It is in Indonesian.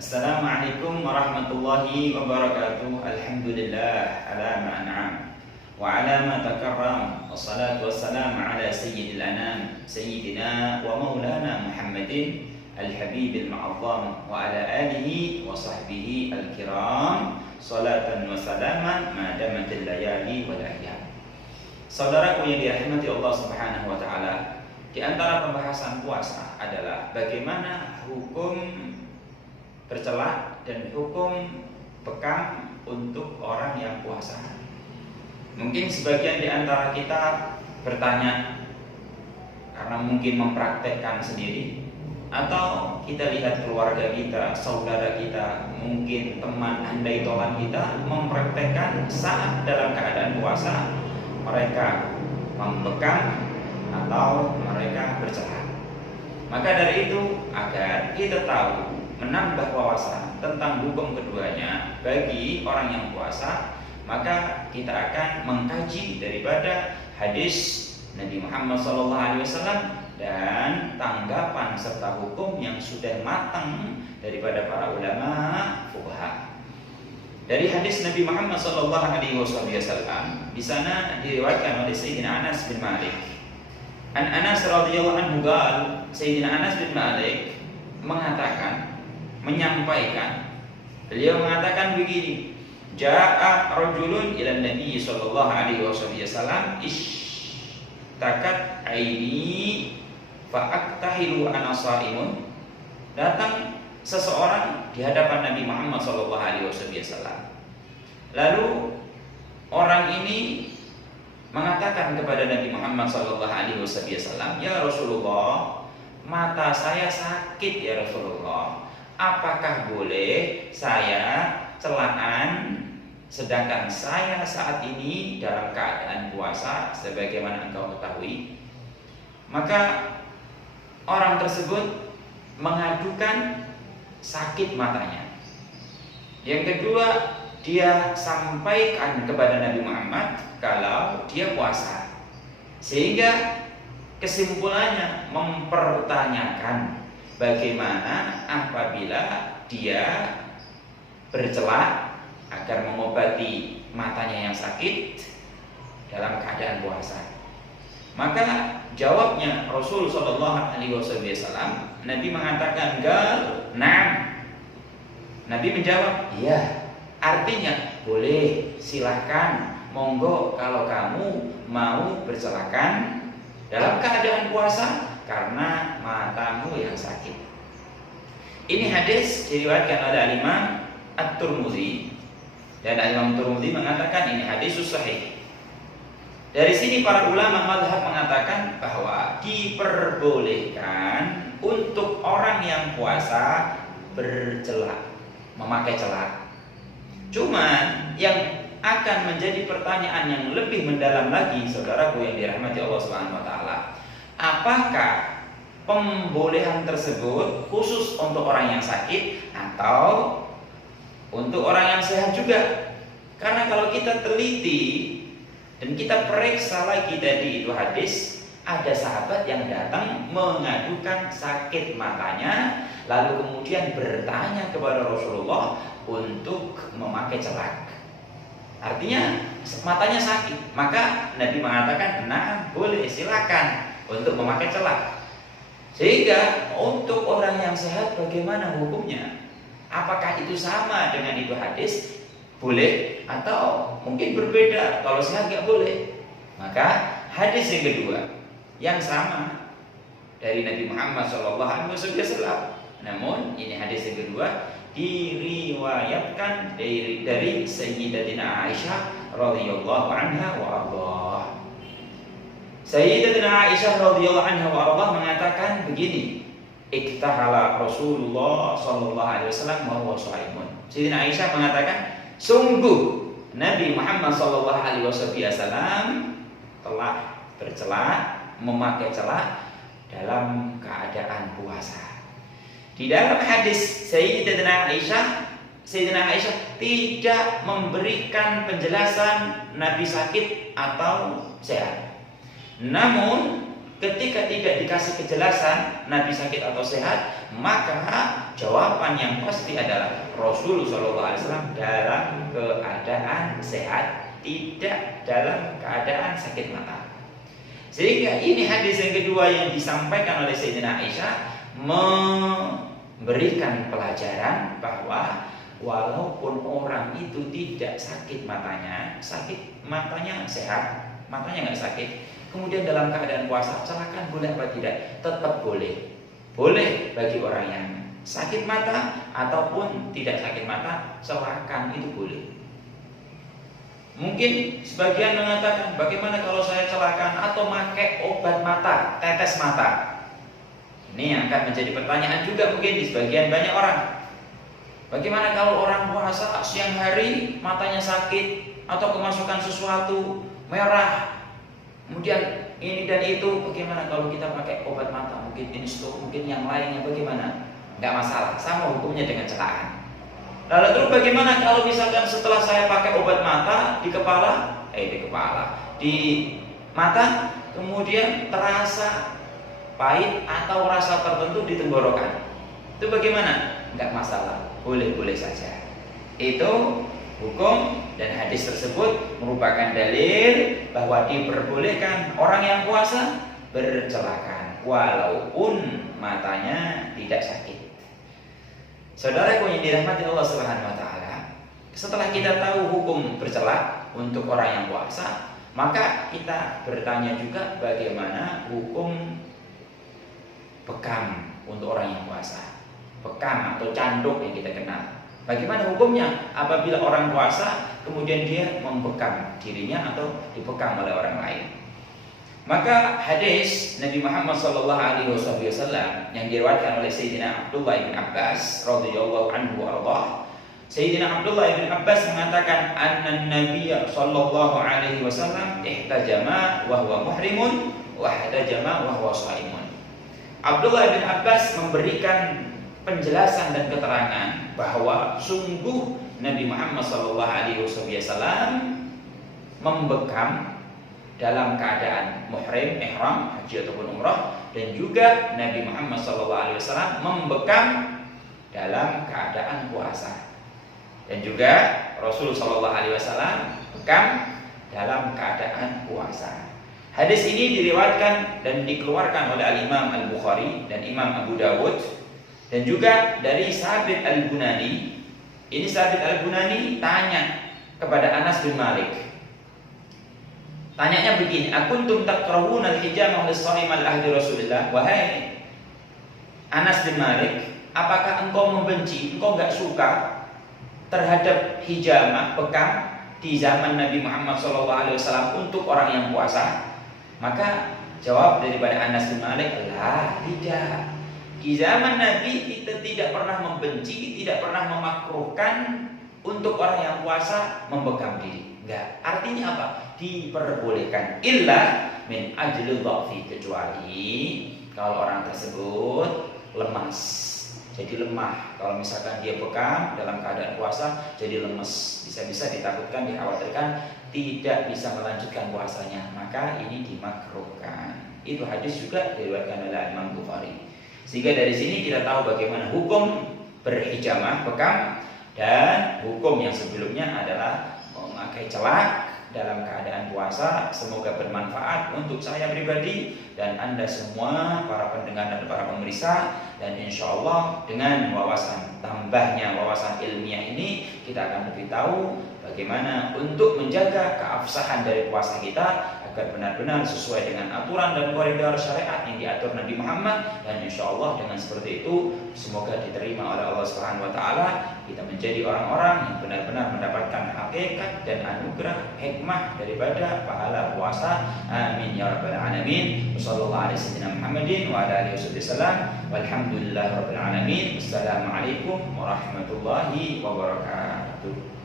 Assalamualaikum warahmatullahi wabarakatuh. Alhamdulillah ala ma an'am wa ala ma takarram. Wassalatu wassalamu ala sayyidil anam sayyidina wa maulana Muhammadin al-habibil ma'azzam wa ala alihi wa sahbihi al-kiram. Salatan wa salaman ma damatil layali wal ayyam. Saudaraku yang dirahmati Allah Subhanahu wa taala, di antara pembahasan puasa adalah bagaimana hukum bercela dan hukum bekam untuk orang yang puasa. Mungkin sebagian di antara kita bertanya karena mungkin mempraktekkan sendiri, atau kita lihat keluarga kita, saudara kita, mungkin teman andai tolan kita mempraktekkan saat dalam keadaan puasa mereka membekam atau mereka bercela. Maka dari itu, agar kita tahu menambah wawasan tentang hukum keduanya bagi orang yang puasa, maka kita akan mengkaji daripada hadis Nabi Muhammad SAW dan tanggapan serta hukum yang sudah matang daripada para ulama fuqaha. Dari hadis Nabi Muhammad SAW, di sana diriwayatkan oleh Sayyidina Anas bin Malik. An Anas radhiyallahu anhu qala, Sayyidina Anas bin Malik menyampaikan, beliau mengatakan begini, ja'a rajulun ila Nabi sallallahu alaihi wasallam ishtakat aini fa aktahilu ana shaimun. Datang seseorang di hadapan Nabi Muhammad sallallahu alaihi wasallam. Lalu orang ini mengatakan kepada Nabi Muhammad sallallahu alaihi wasallam, "Ya Rasulullah, mata saya sakit ya Rasulullah. Apakah boleh saya celaan sedangkan saya saat ini dalam keadaan puasa sebagaimana engkau ketahui?" Maka orang tersebut mengadukan sakit matanya. Yang kedua, dia sampaikan kepada Nabi Muhammad kalau dia puasa. Sehingga kesimpulannya mempertanyakan bagaimana apabila dia bercela agar mengobati matanya yang sakit dalam keadaan puasa. Maka jawabnya Rasul sallallahu alaihi wasallam, Nabi mengatakan gal, na'am. Nabi menjawab, iya. Artinya boleh, silahkan, monggo kalau kamu mau bercelakan dalam keadaan puasa karena matamu yang sakit. Ini hadis diriwayatkan oleh Imam At-Tirmidzi, dan Imam At-Tirmidzi mengatakan ini hadis sahih. Dari sini para ulama mazhab mengatakan bahwa diperbolehkan untuk orang yang puasa bercela, memakai celak. Cuman yang akan menjadi pertanyaan yang lebih mendalam lagi, saudaraku yang dirahmati Allah Subhanahu wa taala, apakah pembolehan tersebut khusus untuk orang yang sakit atau untuk orang yang sehat juga? Karena kalau kita teliti dan kita periksa lagi tadi itu hadis, ada sahabat yang datang mengadukan sakit matanya, lalu kemudian bertanya kepada Rasulullah untuk memakai celak. Artinya matanya sakit, maka Nabi mengatakan, nah boleh, silakan untuk memakai celak. Sehingga untuk orang yang sehat bagaimana hukumnya? Apakah itu sama dengan itu hadis? Boleh atau mungkin berbeda? Kalau sehat nggak boleh. Maka hadis yang kedua yang sama dari Nabi Muhammad SAW. Namun ini hadis yang kedua diriwayatkan dari Sayyidatina Aisyah radhiyallahu anha wa ardhah. Sayyidatina Aisyah radhiyallahu anha wa ardhah mengatakan begini, iktahala Rasulullah sallallahu alaihi wasallam wa huwa shaimun. Sayyidatina Aisyah mengatakan, sungguh Nabi Muhammad sallallahu alaihi wasallam telah bercela, memakai celak dalam keadaan puasa. Di dalam hadis Sayyidatina Aisyah tidak memberikan penjelasan Nabi sakit atau sehat. Namun ketika tidak dikasih kejelasan Nabi sakit atau sehat, maka jawaban yang pasti adalah Rasulullah SAW dalam keadaan sehat, tidak dalam keadaan sakit mata. Sehingga ini hadis yang kedua yang disampaikan oleh Sayyidina Aisyah memberikan pelajaran bahwa walaupun orang itu tidak sakit matanya sehat, matanya nggak sakit, kemudian dalam keadaan puasa, silakan boleh apa tidak? Tetap boleh. Boleh bagi orang yang sakit mata ataupun tidak sakit mata, silakan, itu boleh. Mungkin sebagian mengatakan, bagaimana kalau saya celakan atau pakai obat mata, tetes mata? Ini yang akan menjadi pertanyaan juga mungkin di sebagian banyak orang. Bagaimana kalau orang puasa siang hari matanya sakit atau kemasukan sesuatu merah, kemudian ini dan itu, bagaimana kalau kita pakai obat mata? Mungkin instok, mungkin yang lainnya, bagaimana? Enggak masalah, sama hukumnya dengan celakaan. Lalu terus bagaimana kalau misalkan setelah saya pakai obat mata di mata, kemudian terasa pahit atau rasa tertentu di tenggorokan? Itu bagaimana? Enggak masalah, boleh-boleh saja. Itu hukum dan hadis tersebut merupakan dalil bahwa diperbolehkan orang yang puasa bercelakan walaupun matanya tidak sakit. Saudaraku yang dirahmati Allah Subhanahu wa taala, setelah kita tahu hukum bercelak untuk orang yang puasa, maka kita bertanya juga bagaimana hukum bekam untuk orang yang puasa. Bekam atau canduk yang kita kenal. Bagaimana hukumnya apabila orang puasa kemudian dia membekam dirinya atau dibekam oleh orang lain? Maka hadis Nabi Muhammad SAW yang diriwayatkan oleh Sayyidina Abdullah bin Abbas radhiyallahu anhu arda. Sayyidina Abdullah bin Abbas mengatakan anna Nabiy sallallahu alaihi wasallam ihtajama wa huwa muhrimun wa ihtajama wa huwa shaimun. Abdullah bin Abbas memberikan penjelasan dan keterangan bahwa sungguh Nabi Muhammad SAW membekam dalam keadaan muhrim, ihram, haji ataupun umrah, dan juga Nabi Muhammad SAW membekam dalam keadaan puasa, dan juga Rasulullah SAW bekam dalam keadaan puasa. Hadis ini diriwayatkan dan dikeluarkan oleh Al-Imam Al-Bukhari dan Imam Abu Dawud, dan juga dari Sabit Al-Bunani. Ini Sabit Al-Bunani tanya kepada Anas bin Malik. Tanyanya begini, akuntum takrahuna al-hijamah lis-shaim al-ahdi Rasulullah? Wahai Anas bin Malik, apakah engkau membenci, engkau enggak suka terhadap hijamah, bekam di zaman Nabi Muhammad SAW untuk orang yang puasa? Maka jawab daripada Anas bin Malik, lah, tidak. Di zaman Nabi kita tidak pernah membenci, tidak pernah memakruhkan untuk orang yang puasa membekam diri. Enggak. Artinya apa? Diperbolehkan. Illa min ajli dhafi, kecuali kalau orang tersebut lemas, jadi lemah. Kalau misalkan dia bekam dalam keadaan puasa jadi lemes, bisa-bisa ditakutkan, dikhawatirkan tidak bisa melanjutkan puasanya, maka ini dimakruhkan. Itu hadis juga diriwayatkan oleh Imam Bukhari. Sehingga dari sini kita tahu bagaimana hukum berhijamah, bekam, dan hukum yang sebelumnya adalah memakai celak dalam keadaan puasa. Semoga bermanfaat untuk saya pribadi dan Anda semua, para pendengar dan para pemirsa. Dan insya Allah dengan tambahnya wawasan ilmiah ini, kita akan lebih tahu bagaimana untuk menjaga keabsahan dari puasa kita agar benar-benar sesuai dengan aturan dan koridor syariat yang diatur Nabi Muhammad. Dan insya Allah dengan seperti itu semoga diterima oleh Allah Subhanahu wa taala, kita menjadi orang-orang yang benar-benar mendapatkan hakikat dan anugerah hikmah daripada pahala puasa. Amin ya rabbal alamin. Wassallallahu ala sayyidina Muhammadin wa ala alihi wasallam. Walhamdulillahirabbil alamin. Wassalamualaikum warahmatullahi wabarakatuh.